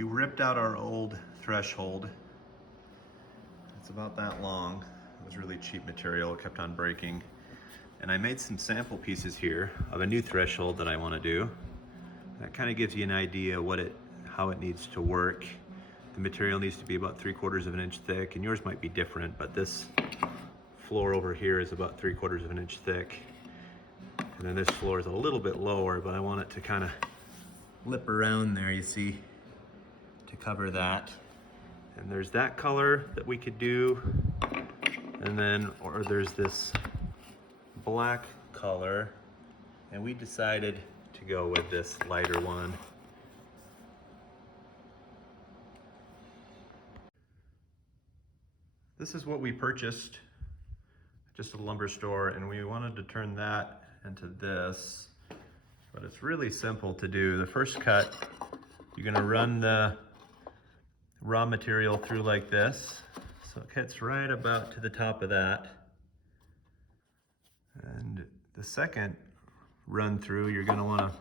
We ripped out our old threshold. It's about that long. It was really cheap material, it kept on breaking. And I made some sample pieces here of a new threshold that I want to do. That kind of gives you an idea how it needs to work. The material needs to be about 3/4 of an inch thick, and yours might be different, but this floor over here is about 3/4 of an inch thick. And then this floor is a little bit lower, but I want it to kind of lip around there, you see, to cover that. And there's that color that we could do. And then, or there's this black color. And we decided to go with this lighter one. This is what we purchased just at a lumber store, and we wanted to turn that into this, but it's really simple to do. The first cut, you're gonna run the raw material through like this, so it cuts right about to the top of that. And the second run through, you're gonna wanna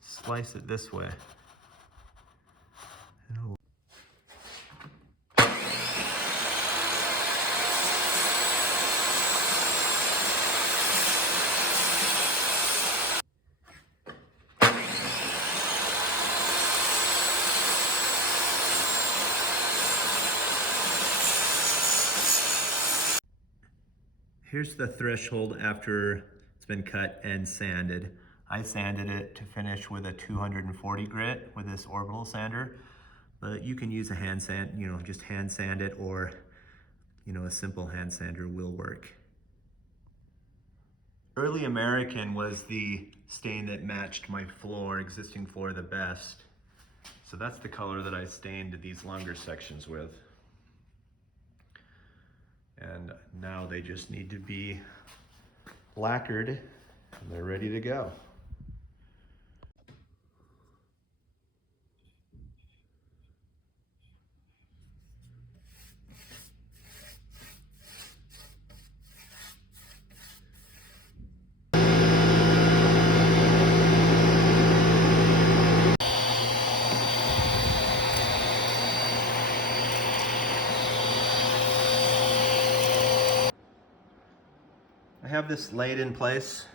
slice it this way. Here's the threshold after it's been cut and sanded. I sanded it to finish with a 240 grit with this orbital sander, but you can use a hand sand, just hand sand it, or a simple hand sander will work. Early American was the stain that matched my existing floor the best. So that's the color that I stained these longer sections with. And now they just need to be lacquered and they're ready to go. I have this laid in place,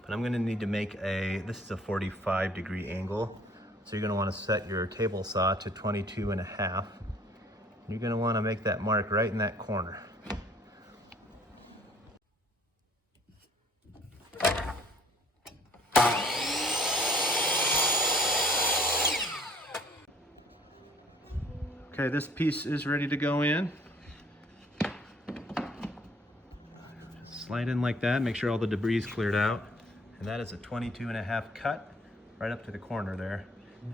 but I'm gonna need to make this is a 45-degree angle. So you're gonna wanna set your table saw to 22.5. You're gonna wanna make that mark right in that corner. Okay, this piece is ready to go in. Slide in like that, make sure all the debris is cleared out. And that is a 22.5 cut right up to the corner there.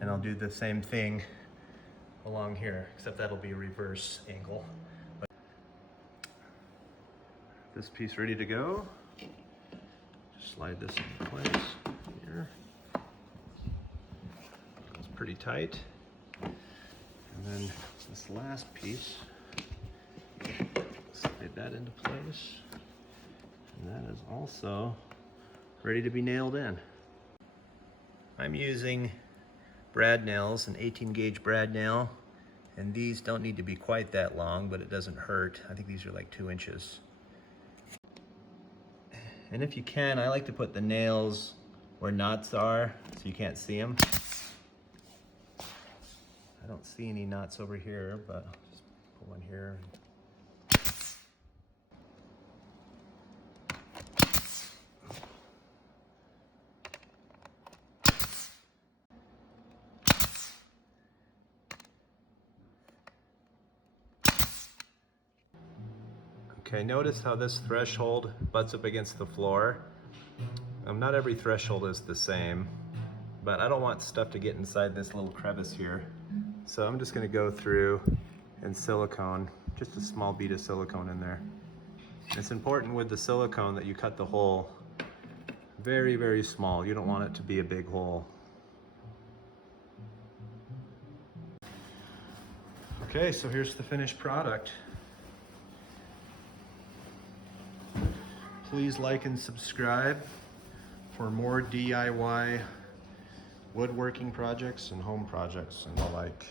And I'll do the same thing along here, except that'll be a reverse angle. But this piece ready to go. Just slide this in place here. It's pretty tight. And then this last piece, slide that into place. And that is also ready to be nailed in. I'm using brad nails, an 18 gauge brad nail, and these don't need to be quite that long, but it doesn't hurt. I think these are like 2 inches. And if you can, I like to put the nails where knots are so you can't see them. I don't see any knots over here, but I'll just put one here. Okay, notice how this threshold butts up against the floor. Not every threshold is the same, but I don't want stuff to get inside this little crevice here. So I'm just gonna go through and silicone, just a small bead of silicone in there. It's important with the silicone that you cut the hole very, very small. You don't want it to be a big hole. Okay, so here's the finished product. Please like and subscribe for more DIY woodworking projects and home projects and the like.